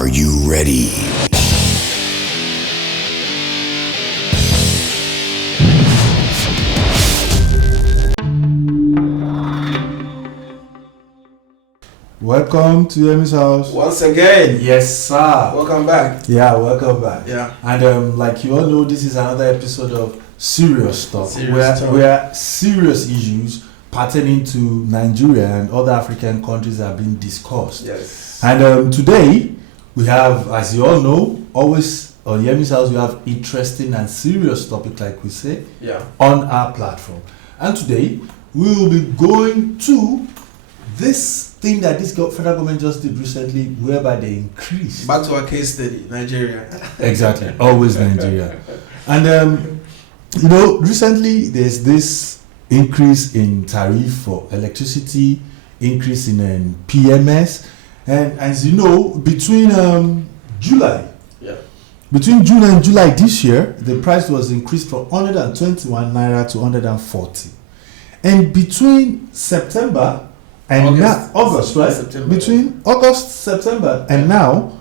Are you ready? Welcome to Yemi's house. Once again. Yes, sir. Welcome back. Yeah, welcome back. Yeah. And like you all know, this is another episode of Serious Talk, where serious issues pertaining to Nigeria and other African countries are being discussed. Yes. And today, we have, as you all know, always on Yemi's house, we have interesting and serious topic, like we say, on our platform. And today, we will be going to this thing that this federal government just did recently, whereby they increased. Back to our case study, Nigeria. Exactly, always Nigeria. And recently there's this increase in tariff for electricity, increase in PMS, and as you know, between June and July this year, the price was increased from 121 naira to 140, and between September and August, right? September, between August, September, and now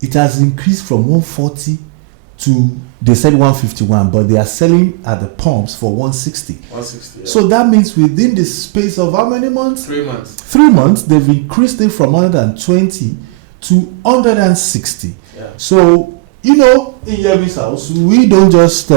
it has increased from 140 to, they said 151, but they are selling at the pumps for 160. 160. Yeah. So that means within the space of how many months? 3 months. 3 months, they've increased it from 120 to 160. Yeah. So, in Yemi's house, we don't just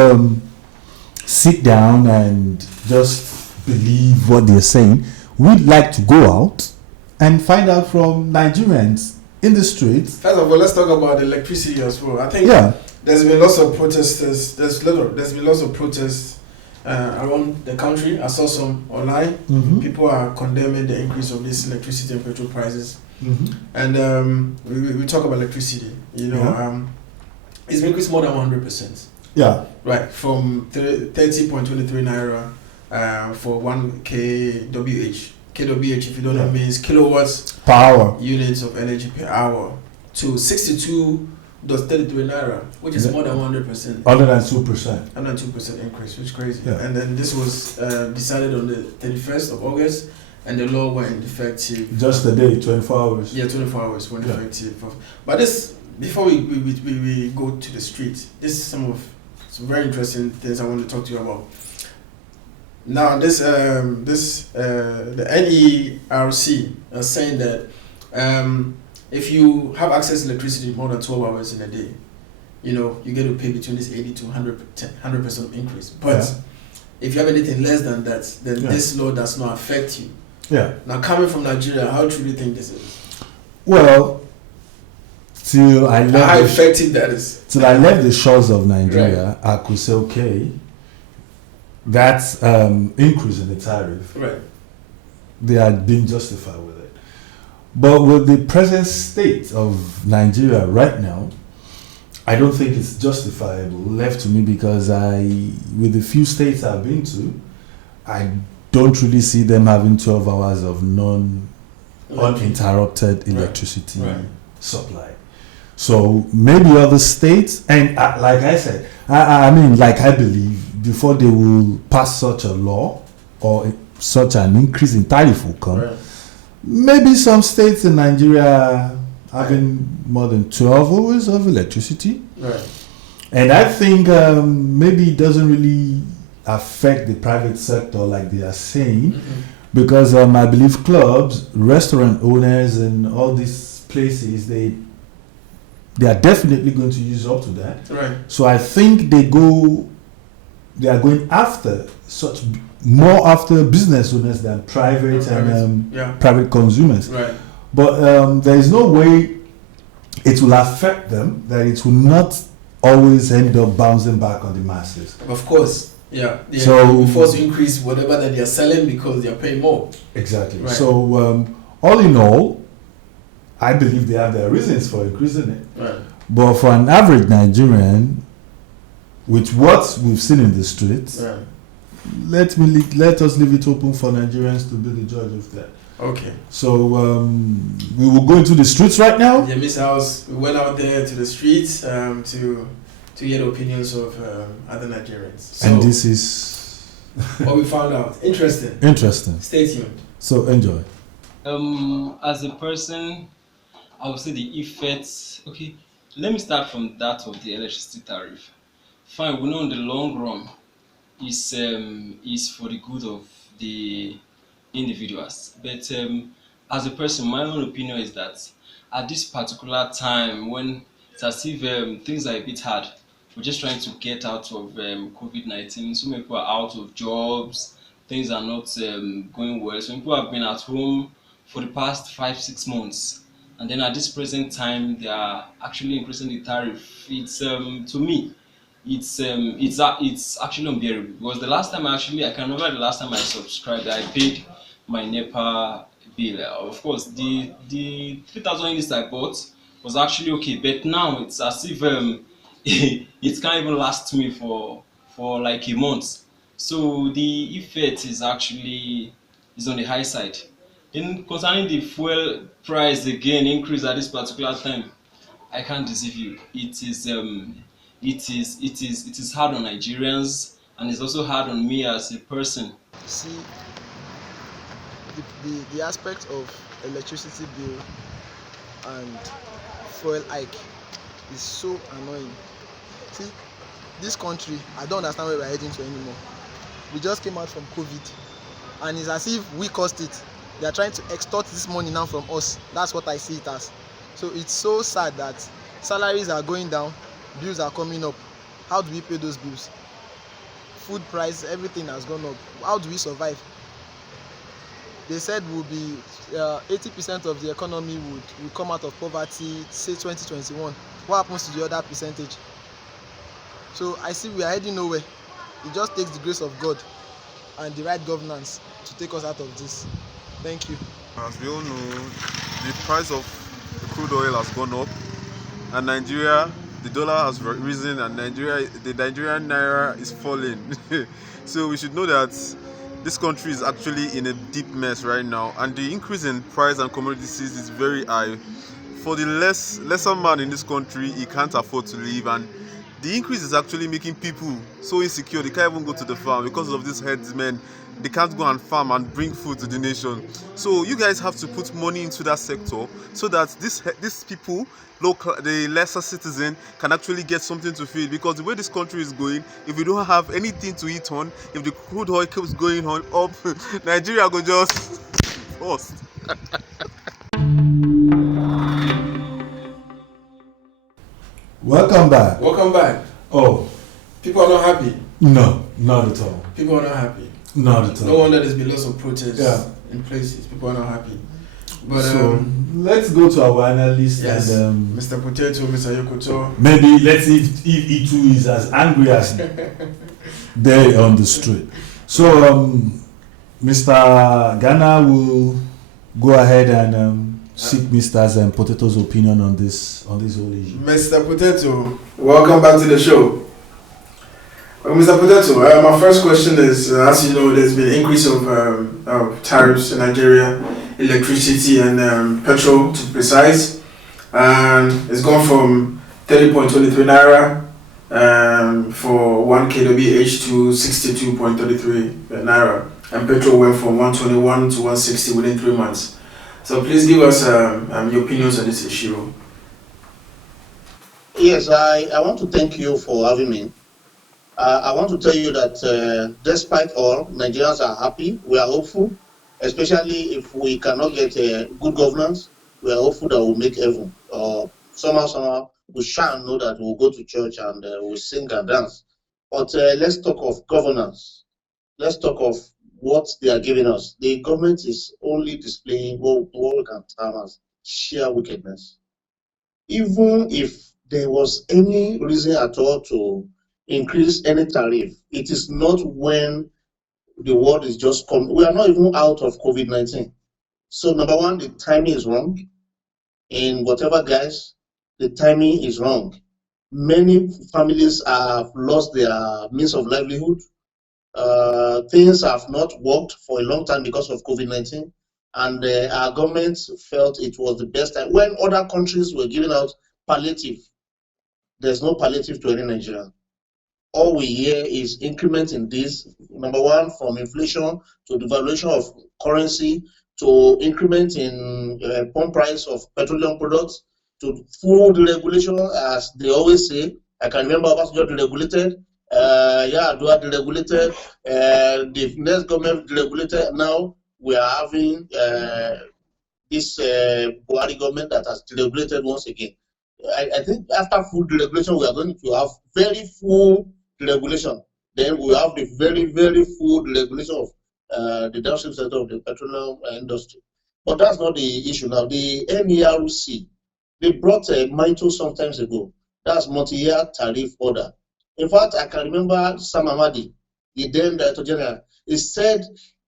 sit down and just believe what they're saying. We'd like to go out and find out from Nigerians in the streets. First of all, let's talk about the electricity as well. I think there's been lots of protesters. There's been lots of protests around the country. I saw some online. Mm-hmm. People are condemning the increase of this electricity and petrol prices. Mm-hmm. And we talk about electricity. It's been increased more than 100%. Yeah. Right, from 30.23 naira. For 1 kWh. kWh, if you don't know, means kilowatts power units of energy per hour, to 62.33 naira, which is more than 100%. 102%. 102% increase, which is crazy. Yeah. And then this was decided on the 31st of August, and the law went effective. Just a day, 24 hours. Yeah, 24 hours went effective. But this, before we go to the street, this is some very interesting things I want to talk to you about. Now, the NERC is saying that if you have access to electricity more than 12 hours in a day, you get to pay between this 80 to 100% increase. But if you have anything less than that, then this law does not affect you. Yeah. Now, coming from Nigeria, how true do you think this is? Well, till I left how effective that is. Till I left the shores of Nigeria, I could say, okay, that's increase in the tariff. Right. They are being justified with it. But with the present state of Nigeria right now, I don't think it's justifiable left to me, because with the few states I've been to, I don't really see them having 12 hours of uninterrupted electricity supply. So maybe other states, and like I said, I believe before they will pass such a law or such an increase in tariff will come, maybe some states in Nigeria having more than 12 hours of electricity. Right. And I think maybe it doesn't really affect the private sector like they are saying, because I believe clubs, restaurant owners, and all these places, they are definitely going to use up to that. Right. So I think they are going after more after business owners than private private consumers. Right. But there is no way it will affect them, that it will not always end up bouncing back on the masses. Of course. Yeah. So will force to increase whatever that they are selling because they are paying more. Exactly. Right. So all in all, I believe they have their reasons for increasing it. Right. But for an average Nigerian, with what we've seen in the streets, let us leave it open for Nigerians to be the judge of that. Okay. So we will go into the streets right now. Yemi's house. We went out there to the streets to get opinions of other Nigerians. So and this is what we found out. Interesting. Interesting. Stay tuned. So enjoy. As a person, I would say the effects. Okay, let me start from that of the electricity tariff. Fine, we know in the long run is for the good of the individuals. But as a person, my own opinion is that at this particular time when it's as if things are a bit hard, we're just trying to get out of COVID-19. So many people are out of jobs, things are not going well. So people have been at home for the past 5 6 months. And then at this present time, they are actually increasing the tariff. It's to me, it's actually unbearable because the last time I can remember the last time I subscribed, I paid my NEPA bill. Of course, the 3,000 units I bought was actually okay, but now it's as if it can't even last me for like a month. So the effect is actually is on the high side. Then concerning the fuel price again increase at this particular time, I can't deceive you. It is hard on Nigerians and it's also hard on me as a person. See, the aspect of electricity bill and fuel hike is so annoying. See, this country, I don't understand where we're heading to anymore. We just came out from COVID, and it's as if we caused it. They are trying to extort this money now from us. That's what I see it as. So it's so sad that salaries are going down, bills are coming up. How do we pay those bills? Food price, everything has gone up. How do we survive? They said we'll be 80% of the economy would come out of poverty, say 2021. What happens to the other percentage? So I see we are heading nowhere. It just takes the grace of God and the right governance to take us out of this. Thank you. As we all know, the price of the crude oil has gone up, and Nigeria, the dollar has risen, and the Nigerian naira is falling. So we should know that this country is actually in a deep mess right now, and the increase in price and commodities is very high. For the lesser man in this country, he can't afford to live, and the increase is actually making people so insecure they can't even go to the farm because of these herdsmen. They can't go and farm and bring food to the nation. So you guys have to put money into that sector so that these people, the lesser citizen, can actually get something to feed. Because the way this country is going, if we don't have anything to eat on, if the crude oil keeps going on up, Nigeria go just bust. Welcome back. Welcome back. Oh, People are not happy. no, not at all. People are not happy. Not at all. No wonder there's been lots of protests Yeah. in places. People are not happy. But So let's go to our analyst yes, and Mr. Potato, Mr. Yokoto. maybe let's see if he too is as angry as they on the street. So Mr. Ghana will go ahead and seek Mr. Potato's opinion on this whole issue. Mr. Potato, welcome back to the show. Mr. Potato, my first question is, as you know, there's been an increase of tariffs in Nigeria, electricity and petrol to be precise, and it's gone from 30.23 naira for 1 kWh to 62.33 naira, and petrol went from 121 to 160 within 3 months. So please give us your opinions on this issue. Yes, I want to thank you for having me. I want to tell you that despite all, Nigerians are happy. We are hopeful, especially if we cannot get good governance. We are hopeful that we'll make heaven. Somehow, we shall know that we'll go to church and we'll sing and dance. But let's talk of governance. Let's talk of what they are giving us. The government is only displaying what we can term as sheer wickedness. Even if there was any reason at all to increase any tariff, it is not when the world is just coming. We are not even out of COVID-19. So number one, the timing is wrong. In whatever guys, the timing is wrong. Many families have lost their means of livelihood. Things have not worked for a long time because of COVID-19. And our government felt it was the best time. When other countries were giving out palliative, there's no palliative to any Nigerian. All we hear is increment in this. Number one, from inflation to devaluation of currency to increment in pump price of petroleum products, to food regulation, as they always say. I can remember Obasanjo deregulated, Adua deregulated, the next government deregulated. Now we are having this Buhari government that has deregulated once again. I think after food deregulation, we are going to have very full deregulation. Then we have the very, very full deregulation of the downstream sector of the petroleum industry. But that's not the issue now. The NERC, they brought a MITO some times ago. That's multi-year tariff order. In fact, I can remember Sam Amadi, the then Director General, he said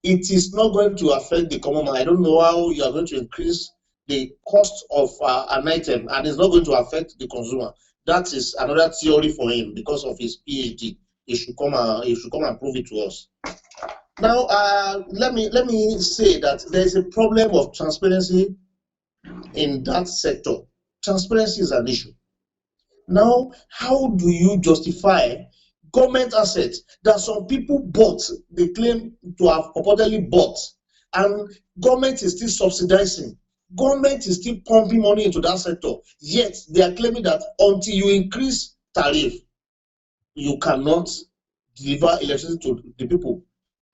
it is not going to affect the common man. I don't know how you are going to increase the cost of an item, and it's not going to affect the consumer. That is another theory for him because of his PhD. He should come and prove it to us. Now, let me say that there is a problem of transparency in that sector. Transparency is an issue. Now, how do you justify government assets that some people bought, they claim to have purportedly bought, and government is still subsidizing? Government is still pumping money into that sector, yet they are claiming that until you increase tariff, you cannot deliver electricity to the people.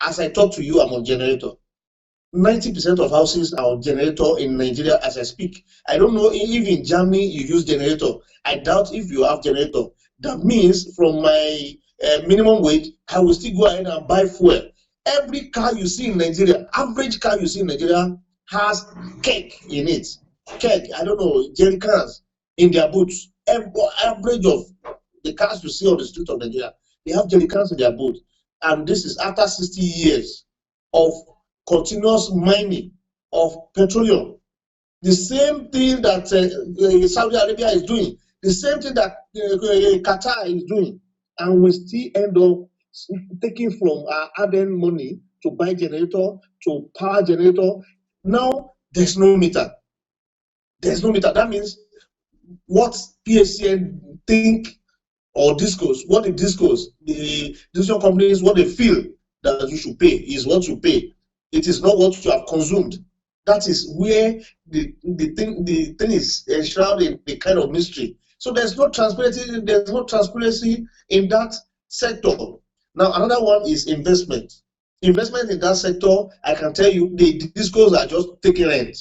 As I talk to you, I'm on generator. 90% of houses are on generator in Nigeria as I speak. I don't know if in Germany you use generator. I doubt if you have generator. That means from my minimum wage, I will still go ahead and buy fuel. Every car you see in Nigeria, average car you see in Nigeria has keg in it. Keg, I don't know, jerry cans in their boots. Average of the cars you see on the street of Nigeria, they have jerry cans in their boots. And this is after 60 years of continuous mining of petroleum. The same thing that Saudi Arabia is doing, the same thing that Qatar is doing, and we still end up taking from our hard-earned money to buy generator, to power generator. Now there's no meter. There's no meter. That means what PSCN think or disclose, what they disclose, the distribution companies, what they feel that you should pay is what you pay. It is not what you have consumed. That is where the thing is enshrouded in the kind of mystery. So there's no transparency. There's no transparency in that sector. Now another one is investment. Investment in that sector, I can tell you, the discos are just taking rent.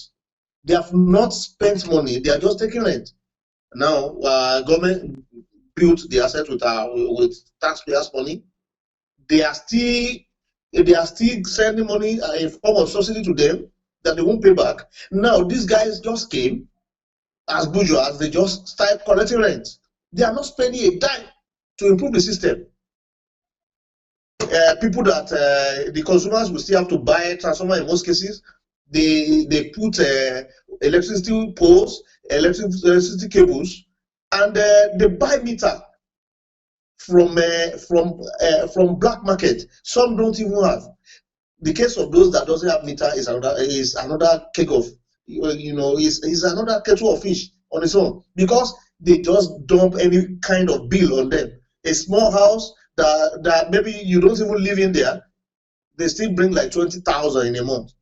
They have not spent money. They are just taking rent. Now government built the asset with taxpayers' money. They are still sending money in form of subsidy to them that they won't pay back. Now, these guys just came as bourgeois, they just start collecting rent. They are not spending a dime to improve the system. People that the consumers will still have to buy transformer in most cases. They put electricity poles, electricity cables, and they buy meter from black market. Some don't even have. The case of those that doesn't have meter is another cake of, is another kettle of fish on its own, because they just dump any kind of bill on them. A small house that maybe you don't even live in there, they still bring like 20,000 in a month.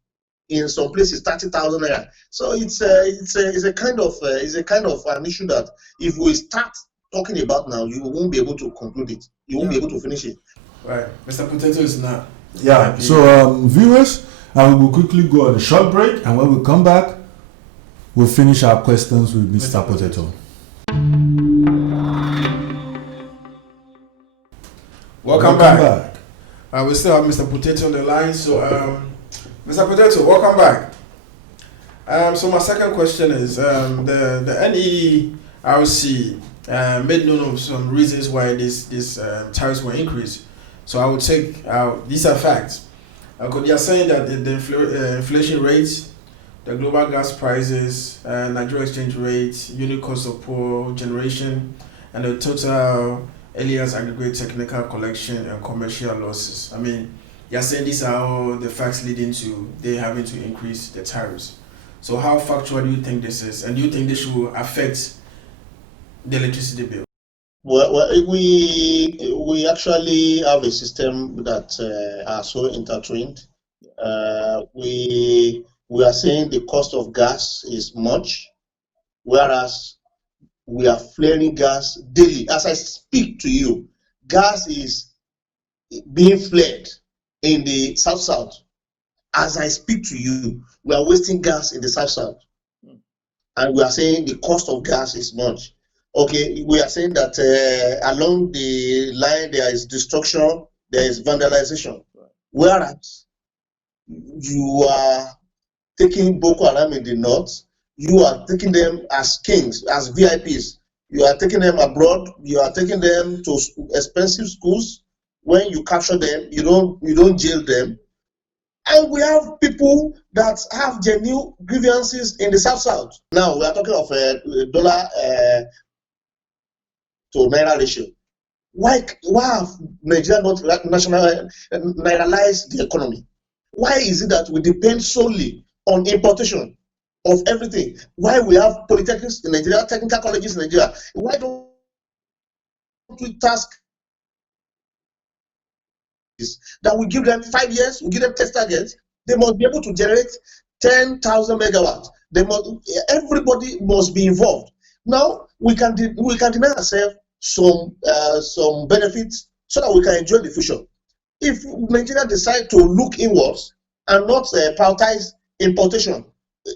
In some places, 30,000 naira. So it's a kind of an issue that if we start talking about now, you won't be able to conclude it. You won't be able to finish it. Right, Mr. Potato is not. Yeah. So viewers, I will quickly go on a short break, and when we come back, we'll finish our questions with Mr. Potato. Welcome back. We still have Mr. Potato on the line. So, Mr. Potato, welcome back. So my second question is the NERC made known of some reasons why these tariffs were increased. So I would take these are facts. They are saying that the inflation rates, the global gas prices, Nigeria exchange rate, unit cost of power generation, and the total alias aggregate technical collection and commercial losses. I mean, they are saying these are all the facts leading to they having to increase the tariffs. So how factual do you think this is? And do you think this will affect the electricity bill? Well, we actually have a system that are so intertwined. We we are saying the cost of gas is much, whereas we are flaring gas daily. As I speak to you, gas is being flared in the south. As I speak to you, we are wasting gas in the south. And we are saying the cost of gas is much. Okay, we are saying that along the line there is destruction, there is vandalization. Whereas you are taking Boko Haram in the north, you are taking them as kings, as VIPs. You are taking them abroad, you are taking them to expensive schools. When you capture them, you don't jail them. And we have people that have genuine grievances in the south. Now we are talking of dollar to naira ratio. Why have Nigeria not nationalized the economy? Why is it that we depend solely on importation of everything? Why we have polytechnics in Nigeria, technical colleges in Nigeria? Why don't we task that we give them 5 years, we give them test targets? They must be able to generate 10,000 megawatts. Everybody must be involved. Now we can deny ourselves some benefits so that we can enjoy the future. If Nigeria decide to look inwards and not prioritize importation,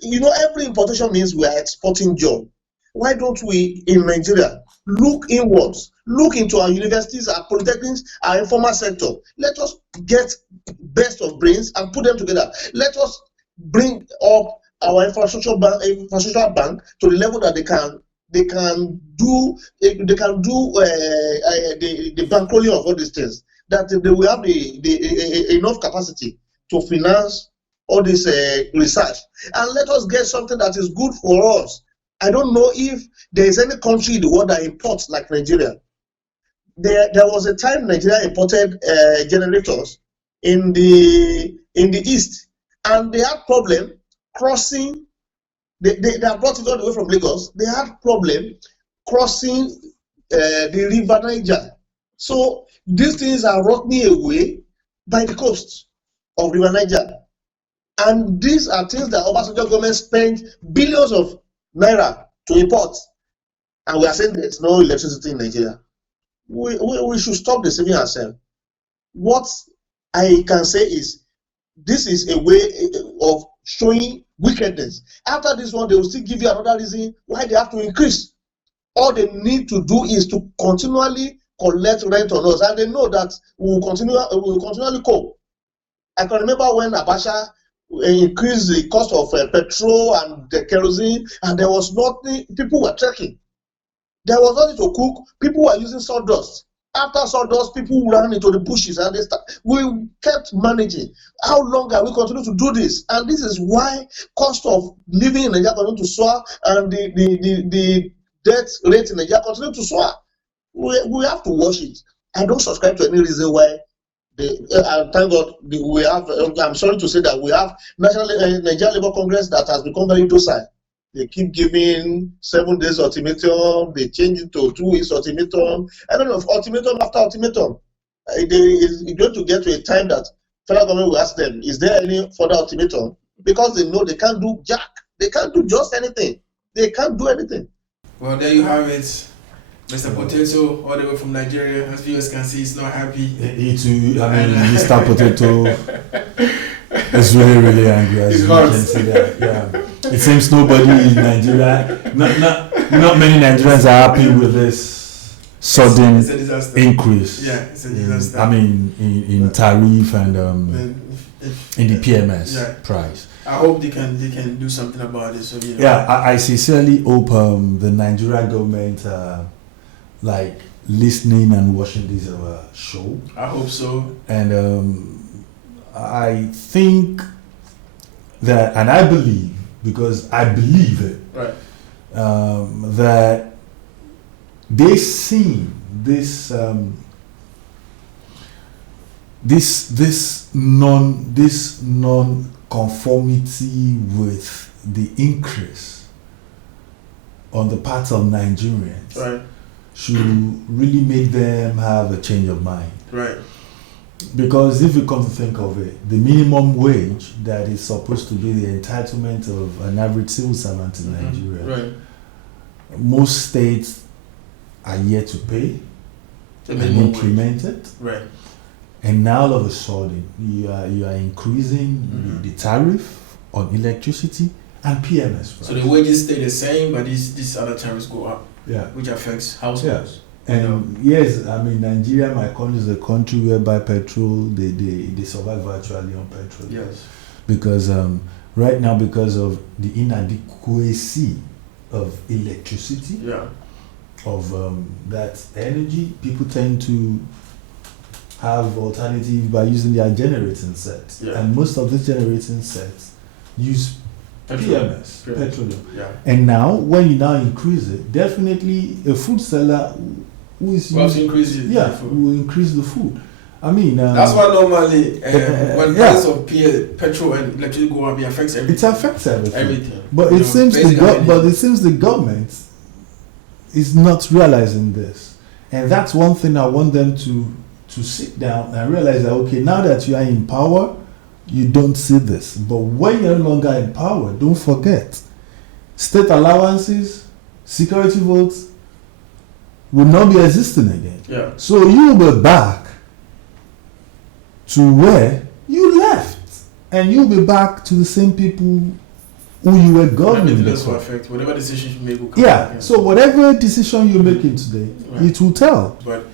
every importation means we are exporting job. Why don't we in Nigeria look inwards, look into our universities, our polytechnics, our informal sector? Let us get best of brains and put them together. Let us bring up our infrastructure bank to the level that they can do the bankrolling of all these things, that they will have the enough capacity to finance all this research, and let us get something that is good for us. I don't know if there is any country in the world that imports like Nigeria. There was a time Nigeria imported generators in the east, and they had problem crossing. They brought it all the way from Lagos. They had problem crossing the river Niger. So these things are rotting away by the coast of river Niger. And these are things that Obasanjo government spent billions of naira to import. And we are saying there's no electricity in Nigeria. We should stop deceiving ourselves. What I can say is, this is a way of showing wickedness. After this one, they will still give you another reason why they have to increase. All they need to do is to continually collect rent on us, and they know that we will continually cope. I can remember when Abacha increased the cost of petrol and the kerosene, and there was nothing. People were trekking. There was nothing to cook. People were using sawdust. After sawdust, people ran into the bushes, and we kept managing. How long are we continue to do this? And this is why cost of living in Nigeria continue to soar, and the death rate in Nigeria continue to soar. We have to watch it. I don't subscribe to any reason why. Thank God we have. I'm sorry to say that we have Nigeria Labour Congress that has become very docile. They keep giving 7 days ultimatum. They change it to 2 weeks ultimatum. I don't know, ultimatum after ultimatum. It's going to get to a time that federal government will ask them, is there any further ultimatum? Because they know they can't do jack. They can't do just anything. They can't do anything. Well, there you have it. Mr. Potato, all the way from Nigeria. As viewers can see, he's not happy. He too, Mr. Potato is really, really angry. As you can see that. Yeah. It seems nobody in Nigeria, not many Nigerians are happy with this sudden increase. Yeah, it's a disaster. In tariff and in the PMS price. I hope they can do something about it. So yeah, I sincerely hope the Nigerian government listening and watching this show. I hope so. And I think that, and I believe, because I believe it, right, that they see this non-conformity with the increase on the part of Nigerians, right, should really make them have a change of mind. Right. Because if you come to think of it, the minimum wage that is supposed to be the entitlement of an average civil servant in Nigeria, Right. most states are yet to pay The and minimum wage. implement it. Right. And now all of a sudden, you are increasing the tariff on electricity and PMS. So the wages stay the same, but these other tariffs go up, Yeah. which affects households. And yes, I mean, Nigeria, my country, is a country whereby petrol, they survive virtually on petrol. Yes. Because right now, because of the inadequacy of electricity, Yeah. of that energy, people tend to have alternative by using their generating sets. Yeah. And most of these generating sets use PMS, Yeah. petroleum. Yeah. And now, when you now increase it, definitely a food seller who is We have to using, increase it. yeah, will increase the food. I mean, That's why normally when yeah. prices of petrol and electricity go up, it affects everything. it affects everything. Everything. But You it know, seems basic amenities. but it seems the government is not realizing this, and that's one thing I want them to sit down and realize that, okay, now that you are in power, you don't see this, but when you're no longer in power, don't forget, state allowances, security votes will not be existing again. Yeah. So you'll be back to where you left, and you'll be back to the same people who you were governing Everything else will before. affect whatever decisions you make will come Yeah, back in. so whatever decision you're making today, Right. it will tell. But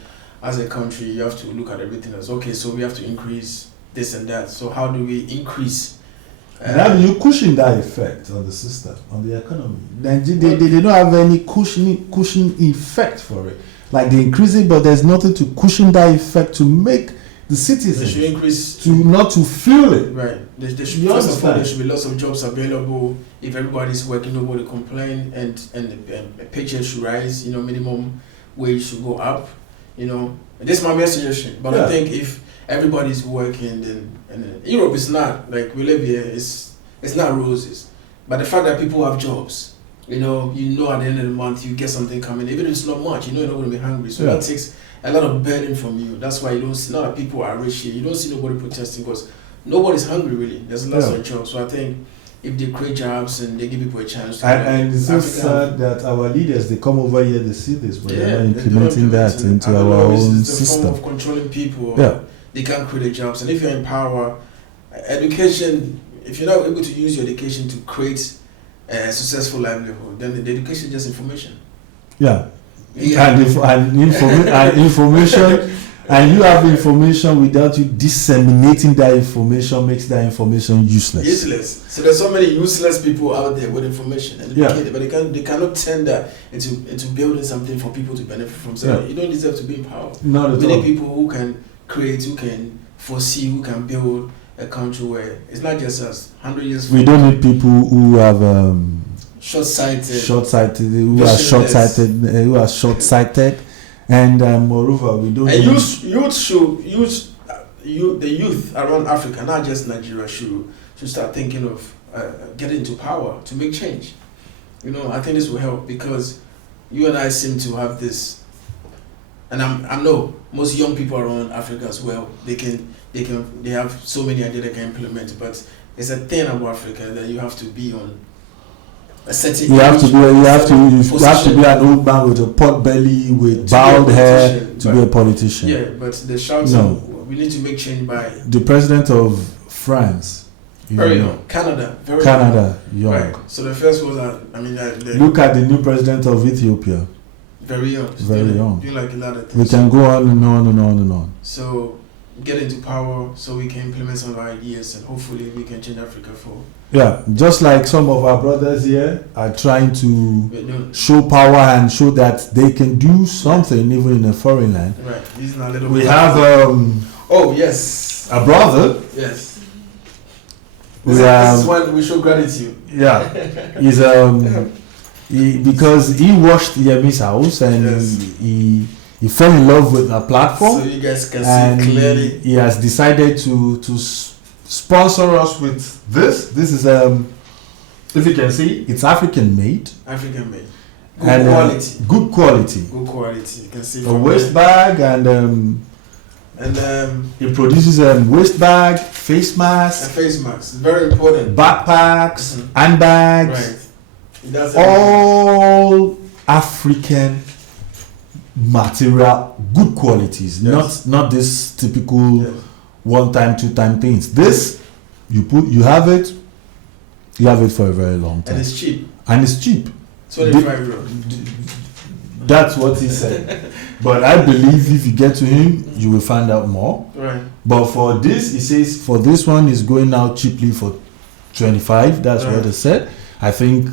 as a country, you have to look at everything as okay. So we have to increase this and that. So how do we increase? And how do you cushion that effect on the system, on the economy? They don't have any cushion effect for it. Like they increase it, but there's nothing to cushion that effect to make the They should citizens increase. to not to feel it. Right. There should, You first of all, understand? there should be lots of jobs available. If everybody's working, nobody complain, and the paycheck should rise. You know, minimum wage should go up. You know, and this is my suggestion. But Yeah. I think if everybody's working, then and Europe is not like we live here. It's not roses. But the fact that people have jobs, you know at the end of the month you get something coming, even if it's not much. You know you're not going to be hungry. So Yeah. that takes a lot of burden from you. That's why you don't see a lot of people are rich here. You don't see nobody protesting because nobody's hungry really. There's lots Yeah. of jobs. So I think if they create jobs and they give people a chance to And it's so Africa- sad that our leaders, they come over here, they see this, but they're not they don't implementing that implement it. into I don't our know, it's own just a system. form of controlling people. Yeah. They can't create jobs. And if you're in power, education, if you're not able to use your education to create a successful livelihood, then the education is just information. Yeah. Yeah. And information, and you have information without you disseminating that information makes that information useless. Useless. So there's so many useless people out there with information, and Yeah. but they cannot turn that into building something for people to benefit from. So Yeah. you don't deserve to be in power. Not at We need all. people who can create, who can foresee, who can build a country where it's not just us. 100 years. We don't need people who have short-sighted. short-sighted, Visionless. who are short-sighted, and moreover, we don't. And need- the youth around Africa, not just Nigeria, should start thinking of getting into power to make change. You know, I think this will help because you and I seem to have this, and I know most young people around Africa as well. They have so many ideas they can implement, but it's a thing about Africa that you have to be on a certain. You have to position. be an old man with a pot belly, with To be a bald hair, politician, to but- be a politician. Yeah, but the shouting, No. we need to make change by The president of France, you very know, young. Canada, very Canada, young. young. Right. So the first was, Look at the new president of Ethiopia. very young. Very young. Doing like a lot of We things. can go on and on and on and on. So get into power so we can implement some of our ideas and hopefully we can change Africa for. Yeah, just like some of our brothers here are trying to We're doing. show power and show that they can do something even in a foreign land. Right. These are little. We have Oh yes. a brother. Yes. We This is when we show gratitude. Yeah, he's because he washed Yemi's house and Yes. he fell in love with a platform. So you guys can And see clearly. he has decided to sponsor us with this. This is if you can see, it's African made African made. Good and quality. good quality. Good quality. You can see A from waist there. bag and And it produces waist bag, face mask, and face masks. Very important. backpacks, handbags, Right. It does all African material, good qualities, Yes. not this typical Yes. one time, two time things. This you have it for a very long time, And it's cheap. and it's cheap. 25 euros. That's what he said. But I believe if you get to him, you will find out more. Right. But for this, he says for this one is going out cheaply for 25. That's what Right. he said. I think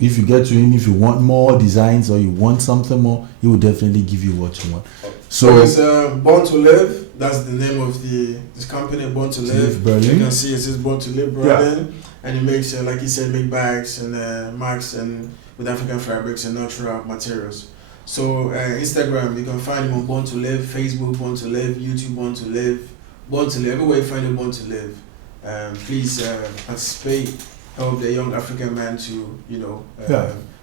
if you get to him, if you want more designs or you want something more, he will definitely give you what you want. So So it's Born to Live. That's the name of this company, Born to Live. Berlin. You can see it says Born to Live Berlin, and it makes like he said, make bags and masks and with African fabrics and natural materials. So Instagram, you can find him on Born to Live, Facebook Born to Live, YouTube Born to Live, everywhere you find him Born to Live. Please participate, help the young African man to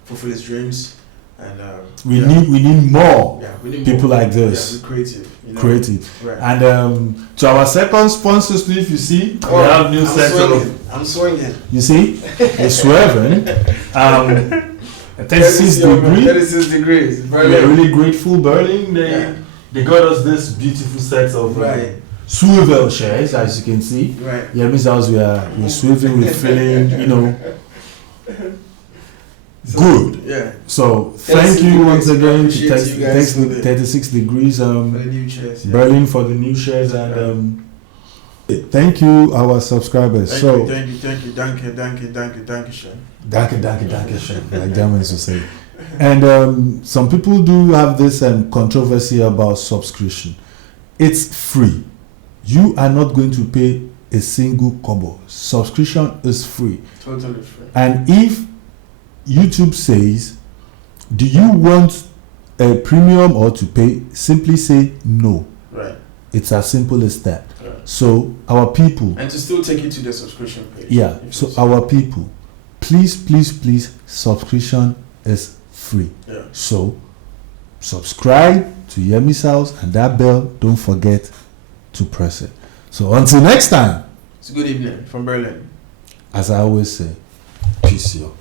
fulfill his dreams. And we need more we need people more. like this. Be creative. Creative. Right. And to our second sponsors, if you see, we have new sets of. I'm swinging. You see, they're swerving. 36 degrees. 36 degrees. We're really grateful, Berlin. They got us this beautiful set of Right. swivel chairs, as you can see. Right. Yeah, Miss House, we're swiveling, we're feeling, good. Yeah. So thank you once again to Appreciate you guys for the 36 degrees for the new chairs. Berlin for the new shares, and thank you our subscribers. Thank So you. Danke schön. danke schön, like Germans would say. And some people do have this controversy about subscription. It's free. You are not going to pay a single kobo. Subscription is free. Totally free. And if YouTube says, do you want a premium or to pay? Simply say no. Right. It's as simple as that. Right. So our people, And to still take you to the subscription page. yeah, so our people, please, subscription is free. Yeah. So subscribe to Yemi's House, and that bell, don't forget to press it. So until next time, It's a good evening from Berlin. as I always say, peace, yo.